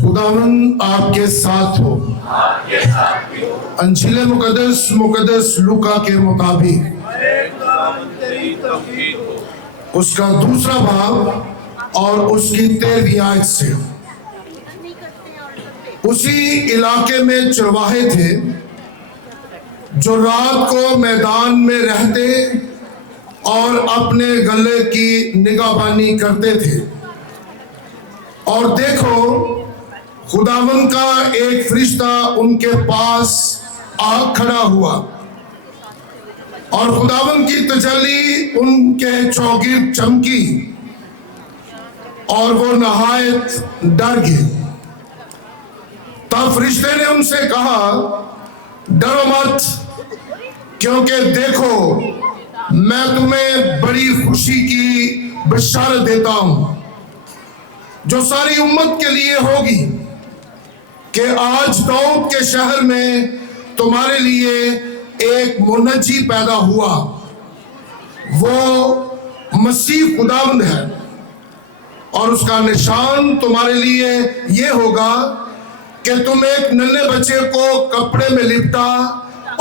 खुदावन आपके साथ हो। अंजील मुकद्दस लूका के मुताबिक उसका दूसरा भाग और उसकी 13वीं आयत से, उसी इलाके में चरवाहे थे जो रात को मैदान में रहते और अपने गले की निगाहबानी करते थे। और देखो, खुदावन का एक फरिश्ता उनके पास आ खड़ा हुआ और खुदावन की तजल्ली उनके चौगिर्द चमकी और वो नहायत डर गए। तब फरिश्ते ने उनसे कहा, डरो मत, क्योंकि देखो मैं तुम्हें बड़ी खुशी की बशारत देता हूं जो सारी उम्मत के लिए होगी, कि आज दाऊद के शहर में तुम्हारे लिए एक मुनज्जी पैदा हुआ, वो मसीह खुदावंद है। और उसका निशान तुम्हारे लिए ये होगा कि तुम एक नन्हे बच्चे को कपड़े में लिपटा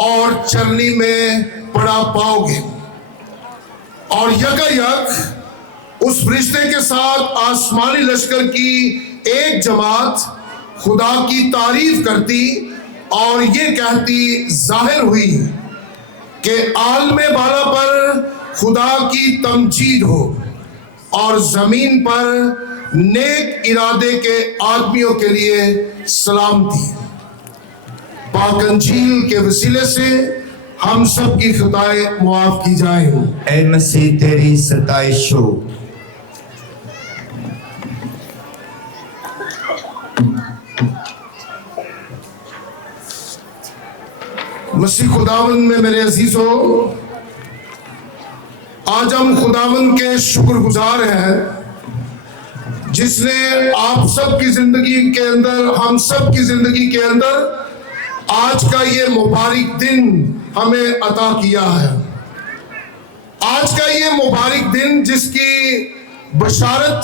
और चरनी में पड़ा पाओगे। और यकायक उस फरिश्ते के साथ आसमानी लश्कर की एक जमात खुदा की तारीफ करती और ये कहती जाहिर हुई कि आलमे बाला पर खुदा की तमजीद हो और जमीन पर नेक इरादे के आदमियों के लिए सलामती। पाक अंजील के वसीले से हम सब की खताएं मुआफ की जाएं। ऐ मसीह तेरी सताइश हो। मसीह खुदावन में मेरे अजीजों, आज हम खुदावन के शुक्रगुजार हैं जिसने आप सब की जिंदगी के अंदर, हम सब की जिंदगी के अंदर आज का ये मुबारक दिन हमें अता किया है। आज का ये मुबारक दिन जिसकी बशारत,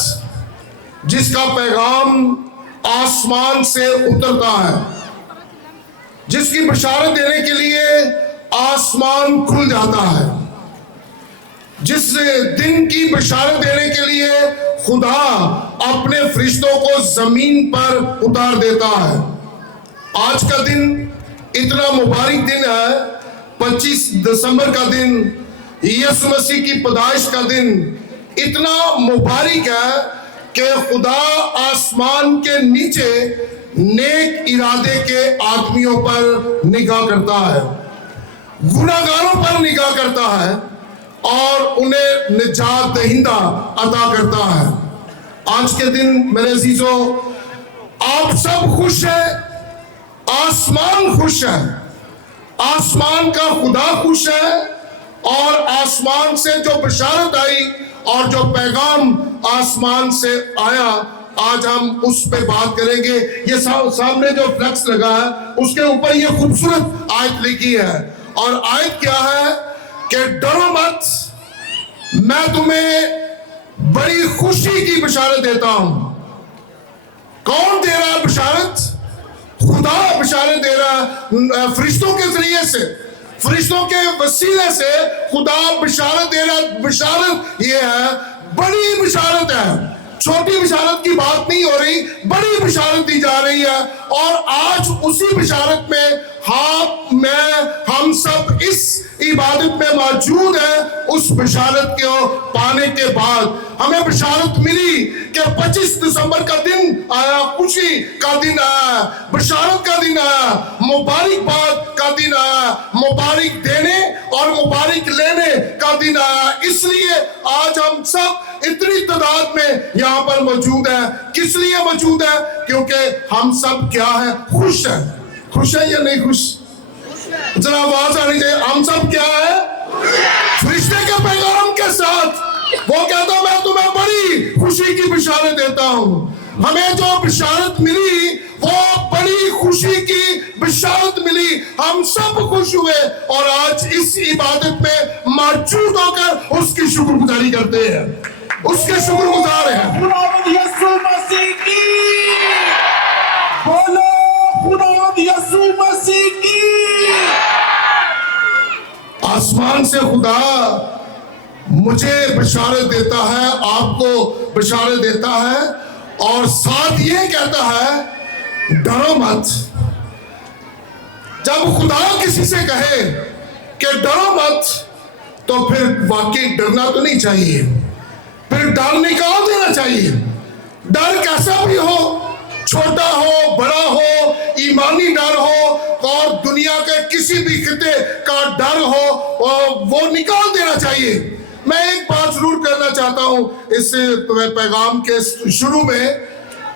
जिसका पैगाम आसमान से उतरता है, जिसकी बशारत देने के लिए आसमान खुल जाता है, जिस दिन की बशारत देने के लिए खुदा अपने फरिश्तों को जमीन पर उतार देता है। आज का दिन इतना मुबारक दिन है, 25 दिसंबर का दिन, यीशु मसीह की पैदाइश का दिन इतना मुबारक है कि खुदा आसमान के नीचे नेक इरादे के आदमियों पर निगाह करता है, गुनाहगारों पर निगाह करता है और उन्हें निजात दहिंदा अता करता है। आज के दिन मेरे अजीजों, आप सब खुश हैं, आसमान खुश है, आसमान का खुदा खुश है और आसमान से जो बशारत आई और जो पैगाम आसमान से आया, आज हम उस पे बात करेंगे। ये सामने जो फ्लेक्स लगा है उसके ऊपर ये खूबसूरत आयत लिखी है और आयत क्या है कि डरो मत, मैं तुम्हें बड़ी खुशी की बशारत देता हूं। कौन दे रहा है बशारत? खुदा बशारत दे रहा है, फरिश्तों के जरिए से, फरिश्तों के वसीले से खुदा बशारत दे रहा है। बशारत ये है, बड़ी बशारत है, छोटी बशारत की बात नहीं हो रही, बड़ी बशारत दी जा रही है। और आज उसी बशारत में हम सब इस इबादत में मौजूद हैं। उस बशारत को पाने के बाद हमें बशारत मिली कि 25 दिसंबर का दिन आया, खुशी का दिन आया, बशारत का दिन आया, मुबारकबाद का दिन आया, मुबारक देने और मुबारक लेने का दिन आया। इसलिए आज हम सब इतनी तादाद में यहाँ पर मौजूद है। किस लिए मौजूद है? क्योंकि हम सब क्या है? खुश है। खुश है या नहीं खुश? जरा आवाज आनी चाहिए। हम सब क्या है? फरिश्ते के पैगाम के साथ वो कहता, मैं तुम्हें बड़ी खुशी की बशारत देता हूं। हमें जो बशारत मिली वो बड़ी खुशी की बशारत मिली, हम सब खुश हुए और आज इस इबादत में मौजूद होकर उसकी शुक्रगुजारी करते हैं, उसके शुक्रगुजार हैं। مجھے بشارت دیتا ہے, آپ کو بشارت دیتا ہے, اور ساتھ یہ کہتا ہے ڈرو مت. جب خدا کسی سے کہے کہ ڈرو مت, تو پھر واقعی ڈرنا تو نہیں چاہیے, پھر ڈر نکال دینا چاہیے. ڈر کیسا بھی ہو, چھوٹا ہو بڑا ہو, ایمانی ڈر ہو اور دنیا کے کسی بھی خطے کا ڈر ہو, وہ نکال دینا چاہیے. میں ایک بات ضرور کرنا چاہتا ہوں اس پیغام کے شروع میں,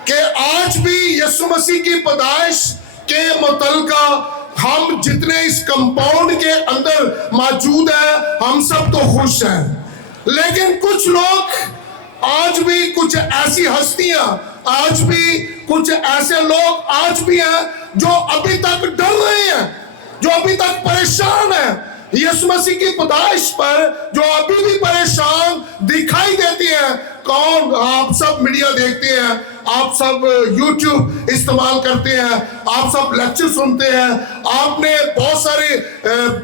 کہ آج بھی یسوع مسیح کی پیدائش کے متعلقہ ہم جتنے اس کمپاؤنڈ کے اندر موجود ہیں ہم سب تو خوش ہیں, لیکن کچھ لوگ آج بھی, کچھ ایسی ہستیاں آج بھی, کچھ ایسے لوگ آج بھی ہیں جو ابھی تک ڈر رہے ہیں, جو ابھی تک پریشان ہیں یسوع مسیح کی پیدائش پر, جو ابھی بھی پریشان دکھائی دیتی ہیں. کون, آپ سب میڈیا دیکھتے ہیں, آپ سب یوٹیوب استعمال کرتے ہیں, آپ سب لیکچر سنتے ہیں, آپ نے بہت سارے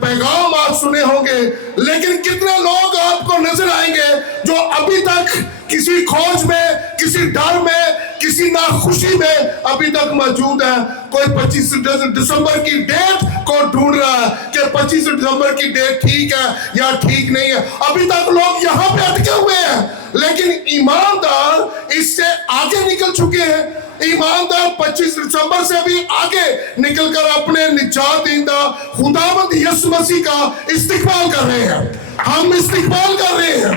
پیغامات سنے ہوں گے, لیکن کتنے لوگ آپ کو نظر آئیں گے جو ابھی تک کسی کھوج میں, کسی ڈر میں, کسی ناخوشی میں ابھی تک موجود ہے. کوئی 25 دسمبر کی ڈیٹ کو ڈھونڈ رہا ہے کہ 25 دسمبر کی ڈیٹ ٹھیک ہے یا ٹھیک نہیں ہے. ابھی تک لوگ یہاں پہ اٹکے ہوئے ہیں, لیکن ایماندار اس سے آگے نکل چکے ہیں. ایماندار 25 دسمبر سے بھی آگے نکل کر اپنے نجات دہندہ خداوند یسوع مسیح کا استقبال کر رہے ہیں. ہم استقبال کر رہے ہیں.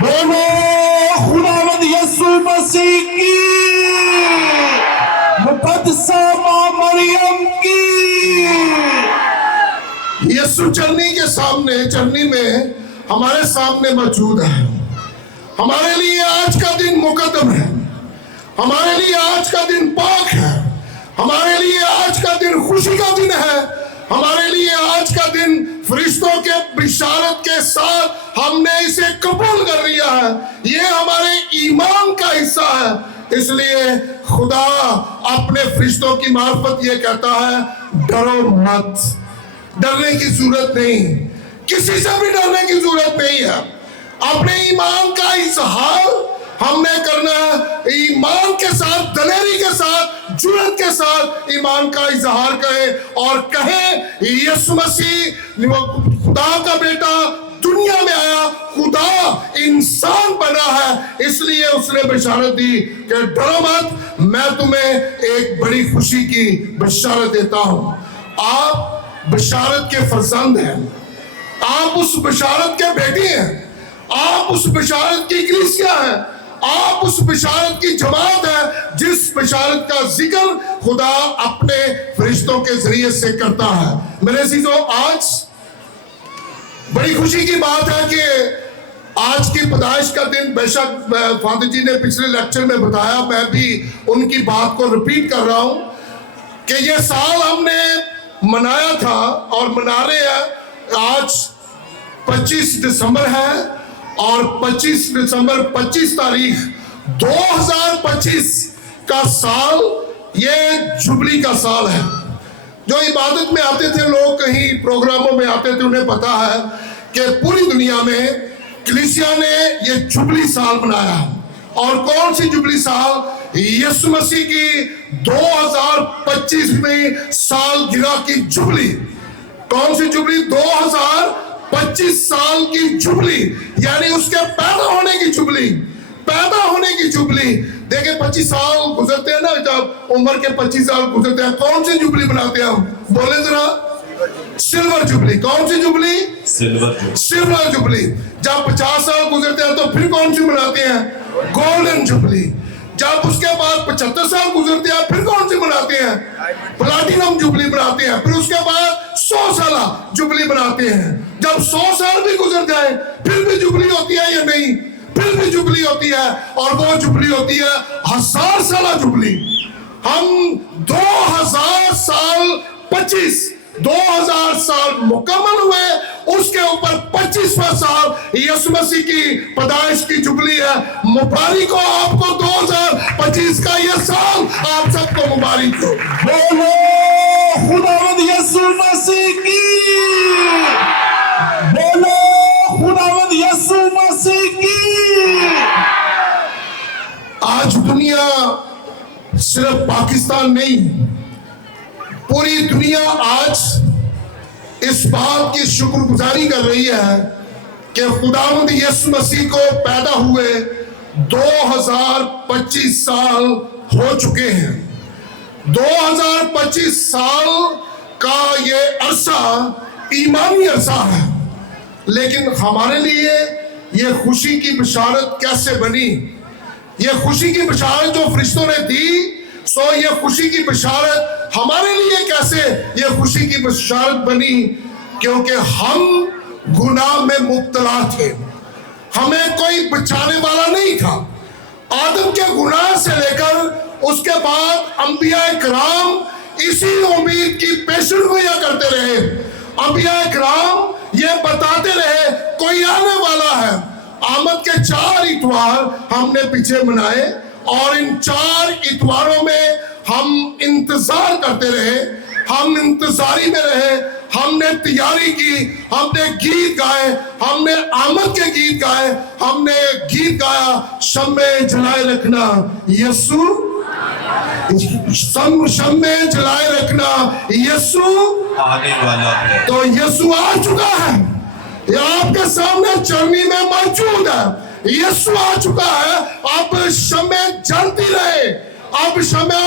بولو خداوند یسوع مسیح کی, مقدسہ ماں مریم کی. یسوع چرنی کے سامنے, چرنی میں ہمارے سامنے موجود ہے. ہمارے لیے آج کا دن مقدم ہے, ہمارے لیے آج کا دن پاک ہے, ہمارے لیے آج کا دن خوشی کا دن ہے, ہمارے لیے آج کا دن فرشتوں کے بشارت کے ساتھ ہم نے اسے قبول کر لیا ہے. یہ ہمارے ایمان کا حصہ ہے. اس لیے خدا اپنے فرشتوں کی معرفت یہ کہتا ہے ڈرو مت. ڈرنے کی ضرورت نہیں, کسی سے بھی ڈرنے کی ضرورت نہیں ہے. اپنے ایمان کا اظہار ہم نے کرنا ہے, ایمان کے ساتھ, دلیری کے ساتھ, جرأت کے ساتھ ایمان کا اظہار کریں اور کہیں یسوع مسیح خدا کا بیٹا دنیا میں آیا, خدا انسان بنا ہے, اس لیے اس نے بشارت دی کہ ڈرو مت, میں تمہیں ایک بڑی خوشی کی بشارت دیتا ہوں. آپ بشارت کے فرزند ہیں, آپ اس بشارت کے بیٹے ہیں, آپ اس بشارت کی کلیسیا ہیں, آپ اس بشارت کی جماعت ہے جس بشارت کا ذکر خدا اپنے فرشتوں کے ذریعے سے کرتا ہے. میرے عزیزو, آج بڑی خوشی کی بات ہے کہ آج کی پیدائش کا دن, بے شک فادر جی نے پچھلے لیکچر میں بتایا, میں بھی ان کی بات کو ریپیٹ کر رہا ہوں کہ یہ سال ہم نے منایا تھا اور منا رہے ہیں. آج 25 دسمبر ہے اور 25 دسمبر 25 تاریخ 2025 کا سال یہ جبلی کا سال ہے. جو عبادت میں آتے تھے لوگ, کہیں پروگراموں میں آتے تھے, انہیں پتا ہے کہ پوری دنیا میں کلیسیا نے یہ جبلی سال منایا. اور کون سی جبلی سال؟ یسوع مسیح کی 2025 سال گرہ کی جبلی. کون سی جبلی؟ 2025 سال کی جبلی, یعنی اس کے پیدا ہونے کی جبلی, پیدا ہونے کی جبلی. دیکھیں 25 سال گزرتے ہیں نا, جب عمر کے 25 سال گزرتے ہیں, کون سی جبلی بناتے ہیں ہم؟ بولے ذرا. سلور جبلی. کون سی جبلی؟ سلور جبلی. جب 50 سال گزرتے ہیں تو پھر کون سی مناتے ہیں؟ گولڈن جبلی. جب اس کے بعد 75 سال گزرتے ہیں پھر کون سی مناتے ہیں؟ پلاٹینم جبلی مناتے ہیں. پھر اس کے بعد 100 سالہ جبلی مناتے ہیں. جب 100 سال بھی گزر جائے پھر بھی جبلی ہوتی ہے یا نہیں؟ پھر بھی جبلی ہوتی ہے, اور وہ جبلی ہوتی ہے 1000 سالہ جبلی. ہم 2000 سال 2000 سال مکمل ہوئے, اس کے اوپر 25واں سال یسوع مسیح کی پیدائش کی جبلی ہے. مبارک ہو آپ کو 2025 کا یہ سال, آپ سب کو مبارک ہو. بولو خداوند یسوع مسیح کی, بولو خداوند یسوع مسیح सिर्फ पाकिस्तान नहीं, पूरी दुनिया आज इस बात की शुक्रगुजारी कर रही है कि खुदावंद यीशु मसीह को पैदा हुए 2025 साल हो चुके हैं। 2025 साल का ये अरसा ईमानी अरसा है, लेकिन हमारे लिए ये खुशी की बशारत कैसे बनी? ये खुशी की बशारत जो फरिश्तों ने दी, सो ये खुशी की बशारत हमारे लिए कैसे ये खुशी की बशारत बनी? क्योंकि हम गुनाह में मुब्तला थे, हमें कोई बचाने वाला नहीं था। आदम के गुनाह से लेकर उसके बाद अंबिया कराम इसी उम्मीद की पेशन गोया करते रहे। अंबिया कराम ये बताते रहे कोई आने वाला है। आमद के 4 इतवार हमने पीछे मनाए और इन 4 इतवारों में हम इंतजार करते रहे, हम इंतजारी में रहे, हमने तैयारी की, हमने गीत गाए, हमने आमद के गीत गाए, हमने गीत गाया शम्मे जलाए रखना यीशु, शम्मे जलाए रखना यीशु आने वाला है। तो यीशु आ चुका है, ये आपके सामने चरनी में मौजूद है। यीशु आ चुका है, अब शम्मे जलती रहे। अब शम्मे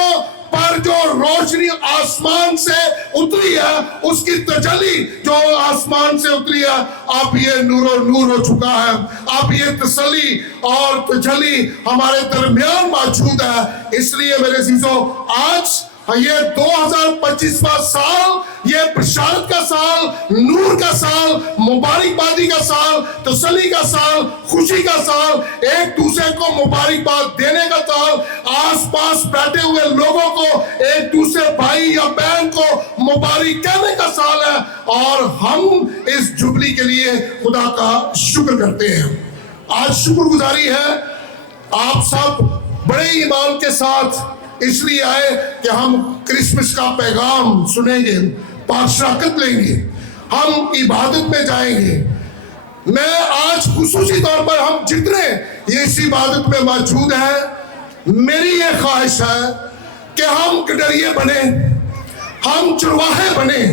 पर जो रोशनी आसमान से उतरी है, उसकी तजली जो आसमान से उतरी है, अब ये नूरो नूर हो चुका है। अब ये तसल्ली और तजली हमारे दरमियान मौजूद है। इसलिए मेरे अजीजों, आज ये 2025वां साल, ये बशारत का साल, नूर का साल, मुबारकबादी का साल, तसल्ली का साल, खुशी का साल, एक दूसरे को मुबारकबाद देने का साल, आस पास बैठे हुए लोगों को एक दूसरे भाई या बहन को मुबारक कहने का साल है। और हम इस जुबली के लिए खुदा का शुक्र करते हैं। आज शुक्रगुजारी है। आप सब बड़े ईमान के साथ इसलिए आए कि हम क्रिसमस का पैगाम सुनेंगे, पाठशाकत लेंगे, हम इबादत में जाएंगे। मैं आज खुसूसी तौर पर हम जितने ये इस इबादत में मौजूद हैं, मेरी ये ख्वाहिश है कि हम गडरिये बने, हम चरवाहे बने,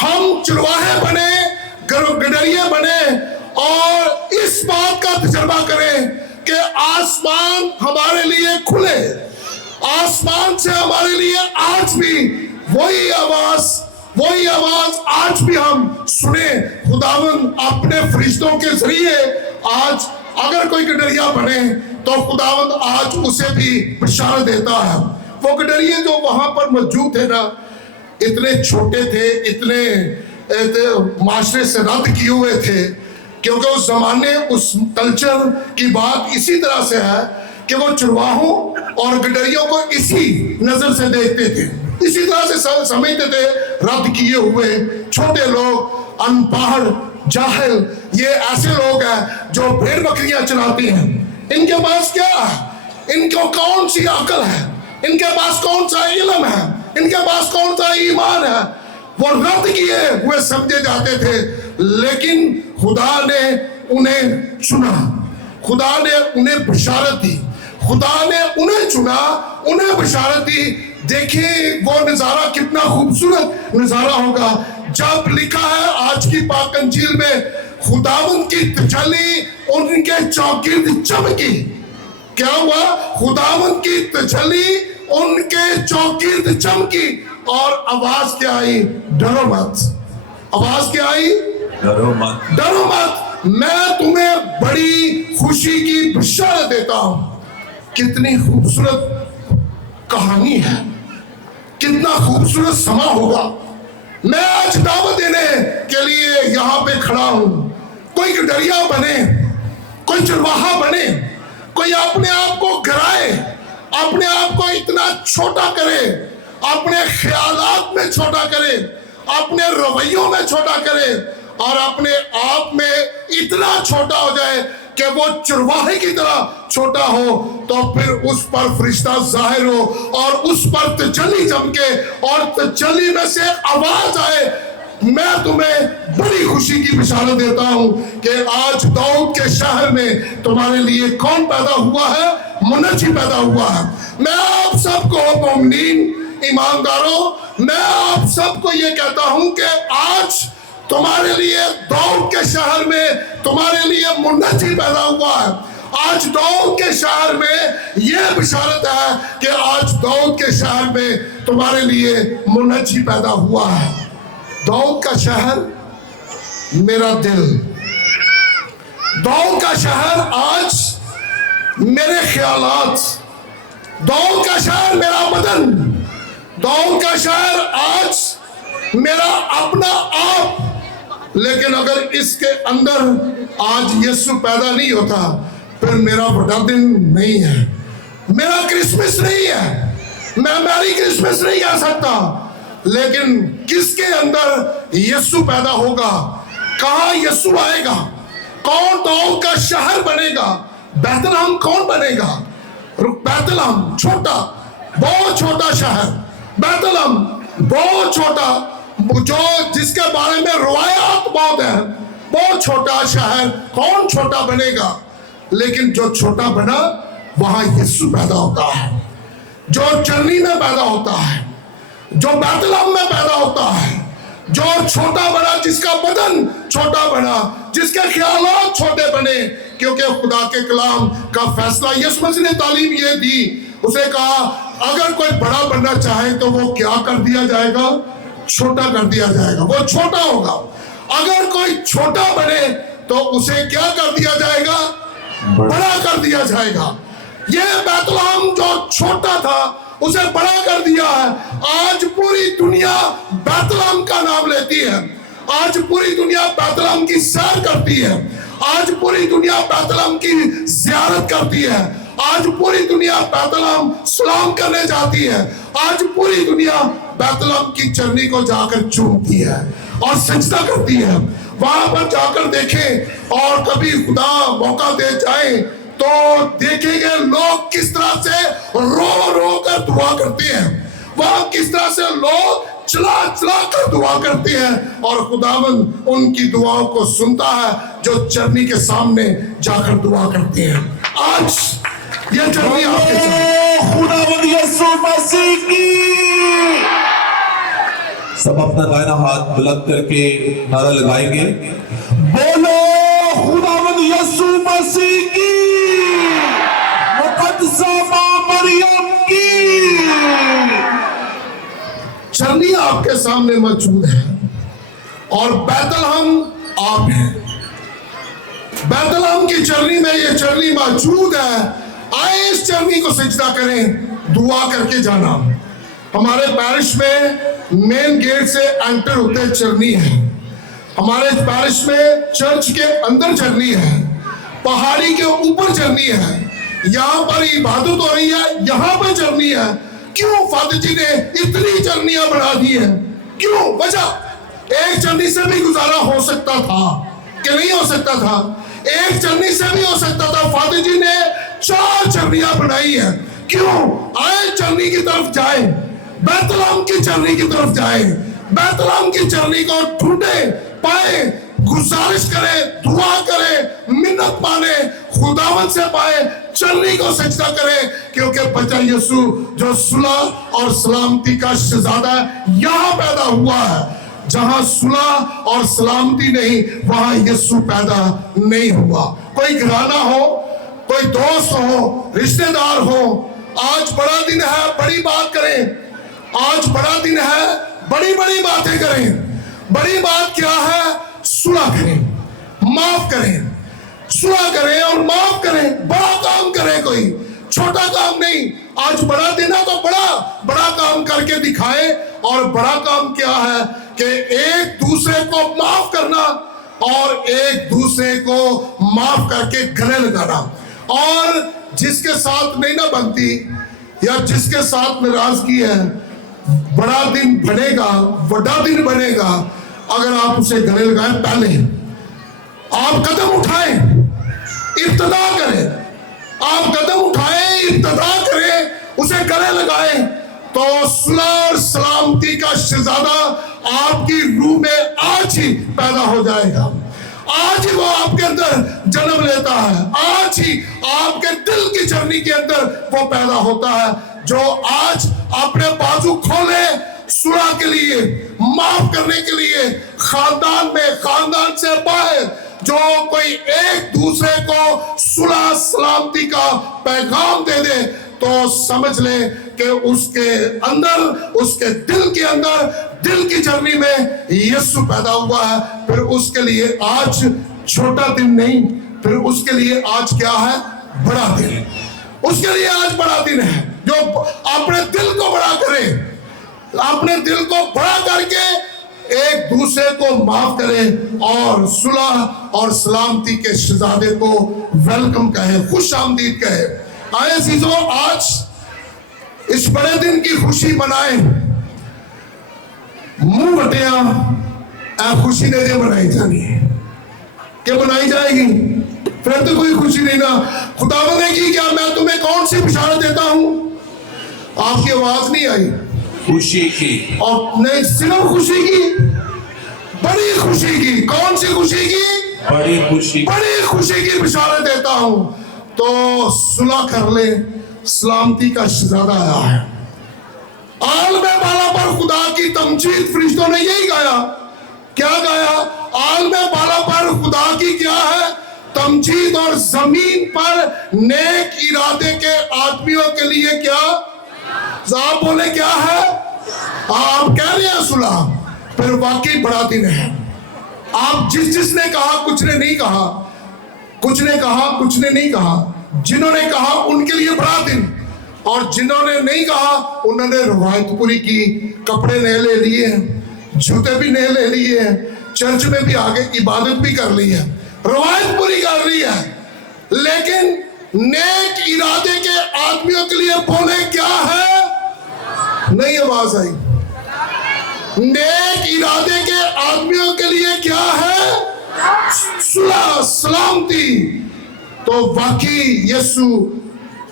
हम चरवाहे बने, गडरिये बने और इस बात का तजर्बा करें कि आसमान हमारे लिए खुले, आसमान से हमारे लिए आज भी वही आवाज आज भी हम सुने। खुदावन अपने फरिश्तों के जरिए आज अगर कोई गडरिया बने तो खुदावन आज उसे भी बशारत देता है। वो गडरिये जो वहां पर मौजूद थे ना, इतने छोटे थे, इतने माशरे से रद्द किए हुए थे, क्योंकि उस जमाने उस कल्चर की बात इसी तरह से है कि वो चरवाहों और गडरियों को इसी नजर से देखते थे, इसी तरह से समझते थे। रद्द किए हुए छोटे लोग, अनपढ़, जाहिल, ये ऐसे लोग हैं जो भेड़ बकरियां चराते हैं। इनके पास क्या है? इनको कौन सी अकल है? इनके पास कौन सा इल्म है? इनके पास कौन सा ईमान है? वो रद्द किए हुए समझे जाते थे, लेकिन खुदा ने उन्हें चुना, खुदा ने उन्हें बशारत दी, खुदा ने उन्हें चुना, उन्हें बशारत दी। देखिए वो नजारा कितना खूबसूरत नजारा होगा जब लिखा है आज की पाक अंजील में, खुदावंद की तजल्ली उनके चौगिर्द चमकी। क्या हुआ? खुदावंद की तजल्ली उनके चौगिर्द चमकी और आवाज क्या आई? डरो मत। आवाज क्या आई? डरो मत, डरो मत, मैं तुम्हें बड़ी खुशी की बशारत देता हूं। कितनी खूबसूरत कहानी है, कितना खूबसूरत समा होगा। मैं आज दावत देने के लिए यहाँ पे खड़ा हूं। कोई गडरिया बने, कोई चरवाहा बने, कोई अपने आप को गिराए, अपने आप को इतना छोटा करे, अपने ख्यालात में छोटा करे, अपने रवैयों में छोटा करे और अपने आप में इतना छोटा हो जाए कि वो चरवाहे की तरह छोटा हो, तो फिर उस पर फरिश्ता जाहिर हो और उस पर तजल्ली चमके और तजल्ली में से आवाज आए, मैं तुम्हें बड़ी खुशी की बशारत देता हूं कि आज दाऊद के शहर में तुम्हारे लिए कौन पैदा हुआ है? मुनज्जी पैदा हुआ है। मैं आप सबको मोमिनीन ईमानदारों, मैं आप सबको ये कहता हूं कि आज तुम्हारे लिए दाऊद के शहर में तुम्हारे लिए मुन्नती पैदा हुआ है। आज दाऊद के शहर में ये बिशारत है कि आज दाऊद के शहर में तुम्हारे लिए मुन्नती पैदा हुआ है। दाऊद का शहर मेरा दिल, दाऊद का शहर आज मेरे ख्यालात, दाऊद का शहर मेरा बदन, दाऊद का शहर आज मेरा अपना आप। लेकिन अगर इसके अंदर आज यीशु पैदा नहीं होता फिर मेरा बड़ा दिन नहीं है, मेरा क्रिसमस नहीं है, मैं मैरी क्रिसमस नहीं कह सकता। लेकिन किसके अंदर यीशु पैदा होगा, कहाँ यीशु आएगा, कौन दाऊद का शहर बनेगा, बैतलहम कौन बनेगा। बैतलहम छोटा, बहुत छोटा शहर, बैतलहम बहुत छोटा, जो जिसके बारे में रवायात बहुत है, बहुत छोटा शहर, कौन छोटा बनेगा। लेकिन जो छोटा बना वहां यीशु पैदा होता है, जो चरनी में पैदा होता है, जो बैतलहम में पैदा होता है, जो छोटा बना, जिसका बदन छोटा बना, जिसके ख्यालात छोटे बने। क्योंकि खुदा के कलाम का फैसला, यीशु मसीह ने तालीम ये दी, उसे कहा अगर कोई बड़ा बनना चाहे तो वो क्या कर दिया जाएगा, छोटा कर दिया जाएगा, वो छोटा होगा। अगर कोई छोटा बने तो उसे क्या कर दिया जाएगा, बड़ा कर दिया जाएगा। ये बैतलहम जो छोटा था उसे बड़ा कर दिया है। आज पूरी दुनिया बैतलहम का नाम लेती है, आज पूरी दुनिया बैतलहम की सैर करती है, आज पूरी दुनिया बैतलहम की ज़ियारत करती है, आज पूरी दुनिया बैतलहम सलाम करने जाती है, आज पूरी दुनिया बैतलहम की चरनी को जाकर चूमती है और सजदा करती है। वहां पर जाकर देखें, और कभी खुदा मौका दे जाए तो देखेंगे लोग किस तरह से रो रो कर दुआ करते हैं, वहां किस तरह से लोग चला चला कर दुआ करते हैं, और खुदावंद उनकी दुआओं को सुनता है जो चरनी के सामने जाकर दुआ करते हैं। आज ये चरनी आपके सामने, खुदावंद यीशु मसीह की। सब अपना दाहिना हाथ बुलंद करके नारा लगाएंगे, बोलो खुदावंद यीशु मसीह की, मुकद्दसा मां मरियम की। चरनी आपके सामने मौजूद है और बैतलहम आप हैं। बैतलहम की चरनी में ये चरनी मौजूद है। आए इस चरनी को सजदा करें, दुआ करके जाना। हमारे पैरिश में मेन गेट से एंटर होते चरनी है, हमारे पैरिश में चर्च के अंदर चरनी है, पहाड़ी के ऊपर चरनी है, यहाँ पर इबादत हो रही है, यहाँ पर चरनी है। क्यों फादर जी ने इतनी चरनियां बढ़ा दी है, क्यों? वजह एक चरनी से भी गुजारा हो सकता था कि नहीं हो सकता था? एक चरनी से भी हो सकता था। फादर जी ने 4 चरनियां बनाई है। क्यों? आए चरनी की तरफ जाए, बैतलहम की चरनी की तरफ जाए, बैतलहम की चरनी को ढूंढे पाए, गुजारिश करे, दुआ करे, मिन्नत माने, खुदावंद से पाए, चरनी को सजदा करे। क्योंकि बच्चा यीशु जो सुलह और सलामती का शहजादा यहाँ पैदा हुआ है। जहां सुलह और सलामती नहीं वहां यीशु पैदा नहीं हुआ। कोई घराना हो, कोई दोस्त हो, रिश्तेदार हो, आज बड़ा दिन है, बड़ी बात करें। आज बड़ा दिन है, बड़ी बड़ी बातें करें। बड़ी बात क्या है? सुलह करें, माफ करें, सुलह करें और माफ करें। बड़ा काम करें, कोई छोटा काम नहीं। आज बड़ा दिन है तो बड़ा बड़ा काम करके दिखाएं। और बड़ा काम क्या है कि एक दूसरे को माफ करना और एक दूसरे को माफ करके गले लगाना। और जिसके साथ नहीं ना बनती या जिसके साथ नाराजगी है, बड़ा दिन बनेगा, बड़ा दिन बनेगा अगर आप उसे गले लगाएं। पहले आप कदम उठाएं, इब्तिदा करें, आप कदम उठाएं, इब्तिदा करें, उसे गले लगाएं, तो सुलह और सलामती का शहजादा आपकी रूह में आज ही पैदा हो जाएगा। आज ही वो आपके अंदर जन्म लेता है, आज ही आपके दिल की चरनी के अंदर वो पैदा होता है। जो आज अपने बाजू खोले सुलह के लिए, माफ करने के लिए, खानदान से बाहर जो कोई एक दूसरे को सुलह सलामती का पैगाम दे दे, तो समझ ले कि उसके अंदर, उसके दिल के अंदर, दिल की जर्नी में यीशु पैदा हुआ है। फिर उसके लिए आज छोटा दिन नहीं, फिर उसके लिए आज क्या है? बड़ा दिन। उसके लिए आज बड़ा दिन है, जो अपने दिल को बड़ा करे, अपने दिल को बड़ा करके एक दूसरे को माफ करे और सुलह और सलामती के शहजादे को वेलकम कहे, खुश आमदीद कहे। आए अजीजों, आज इस बड़े दिन की खुशी मनाए। मुंह बटिया खुशी ने जो मनाई जानी है, क्या मनाई जाएगी? फिर तो कोई खुशी नहीं ना। खुदावंद ने की क्या? मैं तुम्हें कौन सी बिशारत देता हूं? आपकी आवाज नहीं आई। खुशी की, और नहीं सिर्फ खुशी की, बड़ी खुशी की। कौन सी खुशी की? बड़ी खुशी, बड़ी खुशी की बिशारत देता हूं। तो सुलह कर ले, सलामती का शहजादा आया है। आलम बाला पर खुदा की तमजीद, फरिश्तों ने यही गाया। क्या गाया? आलम बाला पर खुदा की क्या है? तमजीद, और जमीन पर नेक इरादे के आदमियों के लिए क्या? आप बोले क्या है? आप कह रहे हैं सुलह, फिर वाकई बड़ा दिन है। आप जिसने कहा, कुछ ने नहीं कहा, कुछ ने कहा, कुछ ने नहीं कहा। जिन्होंने कहा उनके लिए बड़ा दिन, और जिन्होंने नहीं कहा उन्होंने रवायत पूरी की। कपड़े नए ले लिए, जूते भी नए ले लिए, चर्च में भी आगे इबादत भी कर ली है, रवायत पूरी कर ली है। लेकिन नेक इरादे के आदमियों के लिए बोले क्या है? नहीं आवाज आई। नेक इरादे के आदमियों के लिए क्या है? सुलह सलामती। तो वाकई यीशु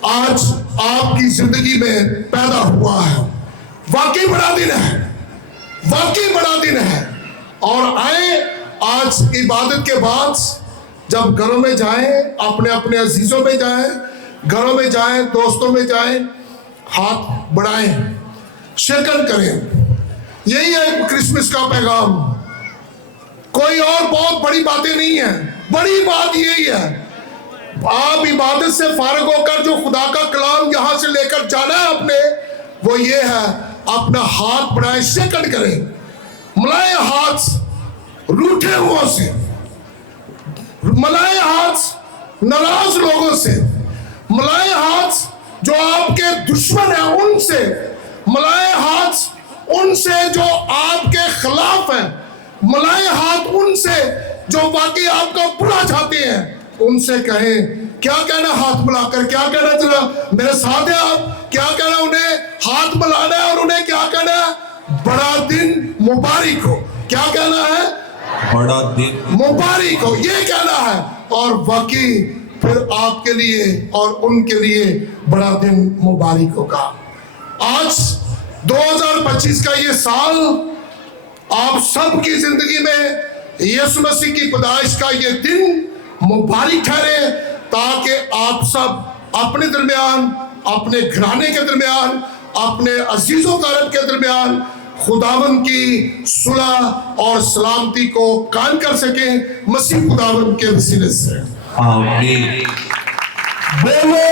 आज आपकी जिंदगी में पैदा हुआ है। वाकई बड़ा दिन है, वाकई बड़ा दिन है। और आए आज इबादत के बाद जब घरों में जाएं, अपने अपने अजीजों में जाएं, घरों में जाएं, दोस्तों में जाएं, हाथ बढ़ाएं, शेकन करें। यही है क्रिसमस का पैगाम। कोई और बहुत बड़ी बातें नहीं है, बड़ी बात यही है। आप इबादत से फारिग होकर जो खुदा का कलाम यहां से लेकर जाना है अपने, वो ये है, अपना हाथ बढ़ाएं, शेकन करें, मिलाए हाथ रूठे हुओं से, मिलाए हाथ नाराज लोगों से, मिलाए हाथ जो आपके दुश्मन हैं उनसे, मिलाए हाथ उनसे जो आपके खिलाफ हैं, मिलाए हाथ उनसे जो बाकी आपका बुरा चाहते हैं, उनसे कहें। क्या कहना हाथ मिलाकर? क्या कहना? जरा मेरे साथ है आप। क्या कहना? उन्हें हाथ मिलाना है और उन्हें क्या कहना है? बड़ा दिन मुबारक हो। क्या कहना है? बड़ा दिन मुबारक हो, ये कहना है। और वाकई फिर आपके लिए और उनके लिए बड़ा दिन मुबारक होगा। आज 2025 का ये साल आप सबकी जिंदगी में यीशु मसीह की पैदाइश का ये दिन मुबारक ठहरे, ताकि आप सब अपने दरमियान, अपने घराने के दरमियान, अपने अजीजों कारब के दरमियान खुदावन की सुलह और सलामती को कायम कर सकें मसीह खुदावन के वसीले से। आमीन। बोलो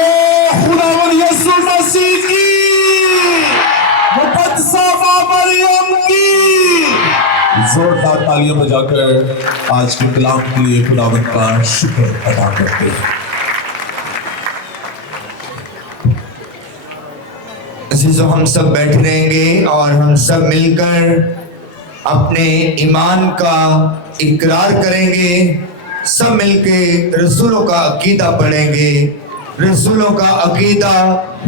खुदावंद यीशु मसीह की, मुकद्दसा मां मरियम की। जोरदार तालियां बजाकर आज के कलाम के लिए खुदावंद का शुक्र अदा करते हैं। अजीजों, हम सब बैठे रहेंगे और हम सब मिलकर अपने ईमान का इकरार करेंगे। सब मिलके रसूलों का अकीदा पढ़ेंगे। रसूलों का अकीदा,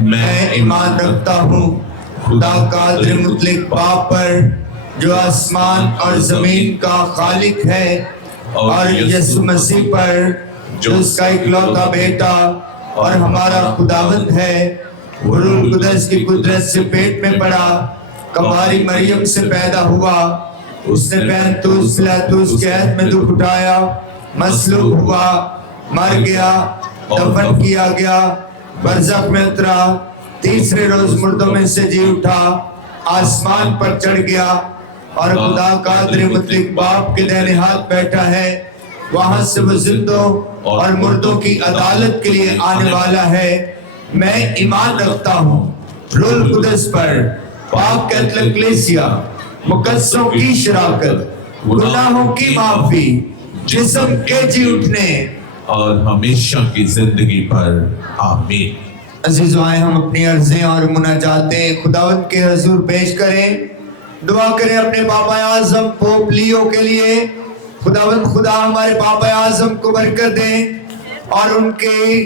मैं ईमान रखता हूँ खुदा कादिर मुतलक बाप पर, जो आसमान और जमीन का खालिक है, और यीशु मसीह पर, जो उसका इकलौता बेटा और हमारा खुदावंद है। वो रूह कुदस की कुदरत से पेट में पड़ा, कमारी मरियम से पैदा हुआ। उसने पैंतुस पिलातुस के ऐत में दुख उठाया, मसलूब हुआ, मर गया, दफन किया गया, बरज़ख में उतरा, तीसरे रोज मुर्दों में से जी उठा, आसमान पर चढ़ गया और खुदा का मुतलिक बाप के दाहिने हाथ बैठा है। वहां से वो जिंदों और मुर्दों की अदालत के लिए आने वाला है। मैं ईमान रखता हूँ रूह कुदस पर, पाक कैथोलिक कलीसिया, मुकद्दसों की शराकत, गुनाहों की माफी, जिस्म के जी उठने और हमेशा की जिंदगी पर आमीन। अजीजों, आए हम अपनी अर्ज़ें और मुनाजातें खुदावंद के हजूर पेश करें। दुआ करें अपने बाबा आज़म पोप लियो के लिए। खुदावंद खुदा हमारे बाबा आज़म को बरकत दें और उनके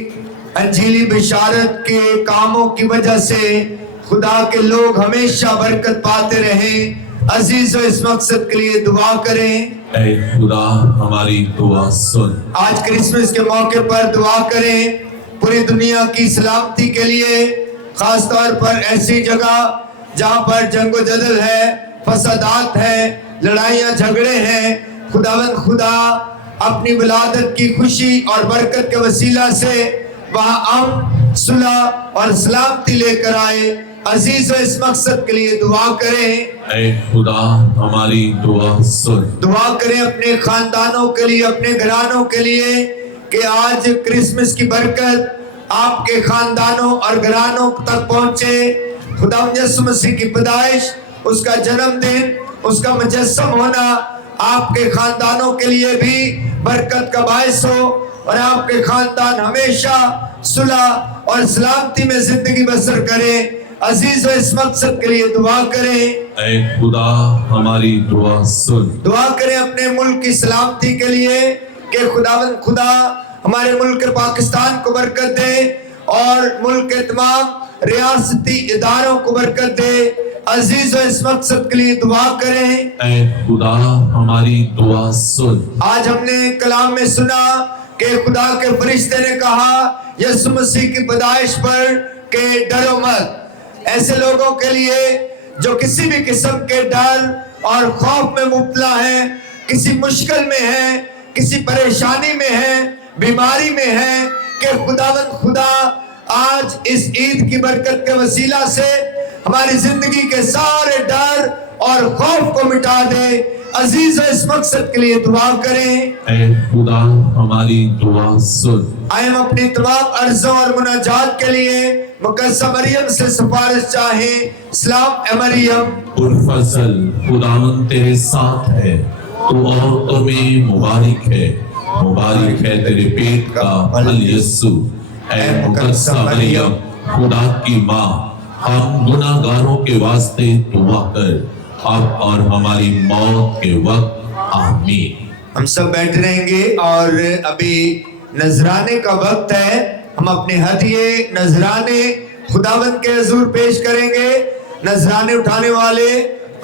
अंजीली बिशारत के कामों की वजह से खुदा के लोग हमेशा बरकत पाते रहें। अजीजों, इस मकसद के लिए दुआ करें। ऐ खुदा हमारी दुआ सुन। आज क्रिसमस के मौके पर दुआ करें पूरी दुनिया की सलामती के लिए, खास तौर पर ऐसी जगह जहां पर जंगो जदल है, फसादात है, लड़ाइयां झगड़े हैं। खुदावंद खुदा अपनी विलादत की खुशी और बरकत के वसीला से वहां अमन, सुलह और सलामती लेकर आए। अजीज, इस मकसद के लिए दुआ करें। ऐ खुदा हमारी दुआ सुन। दुआ करें अपने खानदानों के लिए, अपने घरानों के लिए, कि आज क्रिसमस की बरकत आपके खानदानों और घरानों तक पहुंचे। खुदा यीशु मसीह की पैदाइश, उसका जन्मदिन, उसका मुजस्सम होना आपके खानदानों के लिए भी बरकत का बायस हो और आपके खानदान हमेशा सुलह और सलामती में जिंदगी बसर करें। अजीजों, इस मकसद के लिए दुआ करें। ऐ खुदा हमारी दुआ सुन। दुआ करें अपने मुल्क की सलामती के लिए कि खुदावंद खुदा हमारे मुल्क पाकिस्तान को बरकत दे और मुल्क के तमाम रियासती इदारों को बरकत दे। अजीजों, इस मकसद के लिए दुआ करें। ऐ खुदा हमारी दुआ सुन। आज हमने कलाम में सुना कि खुदा के फरिश्ते ने कहा यीशु मसीह की पैदाइश पर कि डरो मत। ऐसे लोगों के लिए जो किसी भी किस्म के डर और खौफ में मुब्तला है, किसी मुश्किल में है, किसी परेशानी में है, बीमारी में है, कि खुदावंद खुदा आज इस ईद की बरकत के वसीला से हमारी जिंदगी के सारे डर और खौफ को मिटा दे। अजीज, इस मकसद के लिए दुआ करें। ऐ खुदा हमारी दुआ सुन। आए हम अपनी तमाम अर्ज़ों और मुनाजात के लिए मुकद्दसा मरियम से सिफारिश चाहें। सलाम ए मरियम, पुरफज़ल खुदावंद तेरे साथ है, तू औरतों में मुबारक है, मुबारक है तेरे पेट का फल यीशु। ऐ मुकद्दसा मरियम, खुदा की माँ, हम गुनाहगारों के वास्ते दुआ कर, अब और हमारी मौत के वक्त आमीन। हम सब बैठ रहेंगे और अभी नजराने का वक्त है। हम अपने हदिये नजराने खुदावंद के हुजूर पेश करेंगे। नजराने उठाने वाले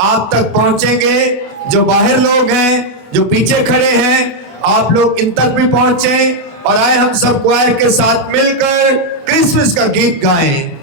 आप तक पहुंचेंगे। जो बाहर लोग हैं, जो पीछे खड़े हैं, आप लोग इन तक भी पहुंचे और आए हम सब क्वायर के साथ मिलकर क्रिसमस का गीत गाएं।